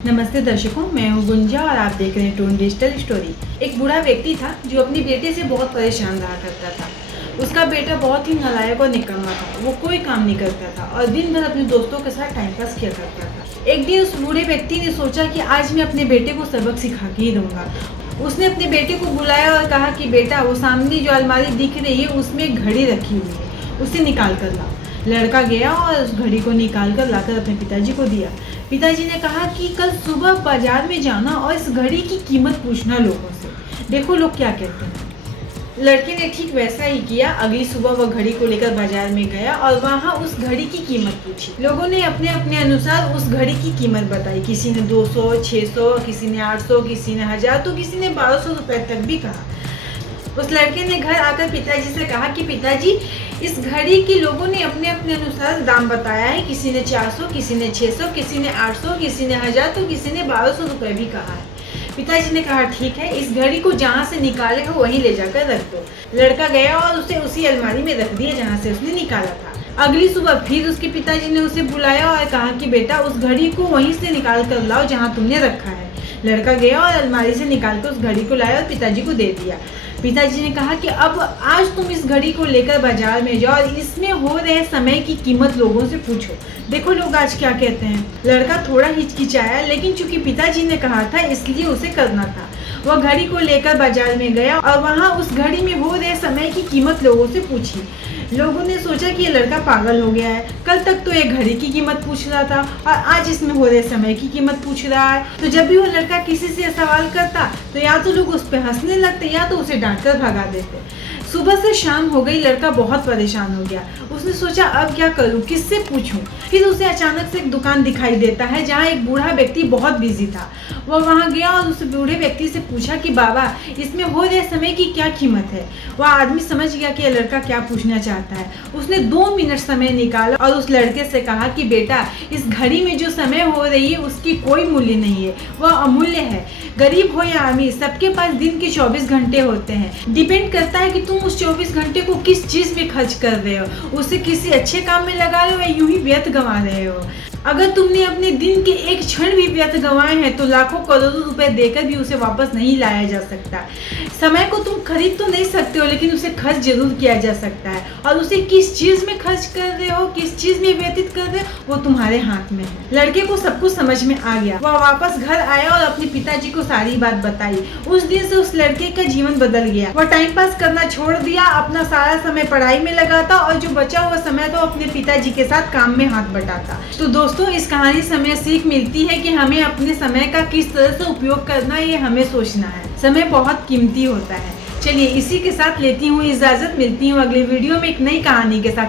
नमस्ते दर्शकों, मैं हूँ गुंजा और आप देख रहे हैं टोन डिजिटल स्टोरी। एक बूढ़ा व्यक्ति था जो अपनी बेटे से बहुत परेशान रहा करता था। उसका बेटा बहुत ही नालायक और निकम्मा था। वो कोई काम नहीं करता था और दिन भर अपने दोस्तों के साथ टाइम पास किया करता था। एक दिन उस बूढ़े व्यक्ति ने सोचा कि आज मैं अपने बेटे को सबक सिखा के ही दूंगा। उसने अपने बेटे को बुलाया और कहा कि बेटा, वो सामने जो अलमारी दिख रही है उसमें एक घड़ी रखी हुई है, उसे निकाल कर ला। लड़का गया और उस घड़ी को निकाल कर लाकर अपने पिताजी को दिया। पिताजी ने कहा कि कल सुबह बाजार में जाना और इस घड़ी की कीमत पूछना लोगों से, देखो लोग क्या कहते हैं। लड़के ने ठीक वैसा ही किया। अगली सुबह वह घड़ी को लेकर बाजार में गया और वहां उस घड़ी की कीमत पूछी। लोगों ने अपने अपने अनुसार उस घड़ी की कीमत बताई। किसी ने 200, 600, किसी ने 800, किसी ने 1000, तो किसी ने 1200 रुपए तक भी कहा। उस लड़के ने घर आकर पिताजी से कहा कि पिताजी, इस घड़ी के लोगों ने अपने अपने अनुसार दाम बताया है। किसी ने 400, किसी ने 600, किसी ने 800, किसी ने 1000, तो किसी ने 1200 रुपए भी कहा है। पिताजी ने कहा ठीक है, इस घड़ी को जहाँ से निकाले हो वहीं ले जाकर रख दो। लड़का गया और उसे उसी अलमारी में रख दिया जहाँ से उसने निकाला था। अगली सुबह फिर उसके पिताजी ने उसे बुलाया और कहा कि बेटा, उस घड़ी को वहीं से निकाल कर लाओ जहाँ तुमने रखा है। लड़का गया और अलमारी से निकाल कर उस घड़ी को लाया और पिताजी को दे दिया। पिताजी ने कहा कि अब आज तुम इस घड़ी को लेकर बाजार में जाओ और इसमें हो रहे समय की कीमत लोगों से पूछो, देखो लोग आज क्या कहते हैं। लड़का थोड़ा हिचकिचाया, लेकिन चूंकि पिताजी ने कहा था इसलिए उसे करना था। वह घड़ी को लेकर बाजार में गया और वहां उस घड़ी में हो रहे समय की कीमत लोगों से पूछी। लोगों ने सोचा कि ये लड़का पागल हो गया है। कल तक तो ये घड़ी की कीमत पूछ रहा था और आज इसमें हो रहे समय की कीमत पूछ रहा है। तो जब भी वो लड़का किसी से सवाल करता तो या तो लोग उस पर हंसने लगते या तो उसे डांट कर भगा देते। सुबह से शाम हो गई, लड़का बहुत परेशान हो गया। उसने सोचा अब क्या करूं, किससे पूछूं। फिर उसे अचानक से एक दुकान दिखाई देता है जहां एक बूढ़ा व्यक्ति बहुत बिजी था। वह वहां गया और उस बूढ़े व्यक्ति से पूछा कि बाबा, इसमें हो रहे समय की क्या कीमत है। वह आदमी समझ गया कि यह लड़का क्या पूछना चाहता है। उसने 2 मिनट समय निकाला और उस लड़के से कहा कि बेटा, इस घड़ी में जो समय हो रही है उसकी कोई मूल्य नहीं है, वह अमूल्य है। गरीब हो या अमीर, सबके पास दिन के 24 घंटे होते हैं। डिपेंड करता है कि तुम उस 24 घंटे को किस चीज में खर्च कर रहे हो, उसे किसी अच्छे काम में लगा लो या यूं ही व्यर्थ गंवा रहे हो। अगर तुमने अपने दिन के एक क्षण भी व्यर्थ गंवाए हैं तो लाखों करोड़ों रुपए देकर भी उसे वापस नहीं लाया जा सकता। समय को तुम खरीद तो नहीं सकते हो, लेकिन उसे खर्च जरूर किया जा सकता है और उसे किस चीज में खर्च कर रहे हो, किस चीज में व्यतीत कर रहे हो, वो तुम्हारे हाथ में है। लड़के को सब कुछ समझ में आ गया। वह वापस घर आया और अपने पिताजी को सारी बात बताई। उस दिन से उस लड़के का जीवन बदल गया। वह टाइम पास करना छोड़ दिया, अपना सारा समय पढ़ाई में लगाता और जो बचा हुआ समय तो अपने पिताजी के साथ काम में हाथ बटाता। तो दोस्तों, इस कहानी से हमें सीख मिलती है कि हमें अपने समय का किस तरह से उपयोग करना है, ये हमें सोचना है। समय बहुत कीमती होता है। चलिए, इसी के साथ लेती हूँ इजाजत। मिलती हूँ अगले वीडियो में एक नई कहानी के साथ।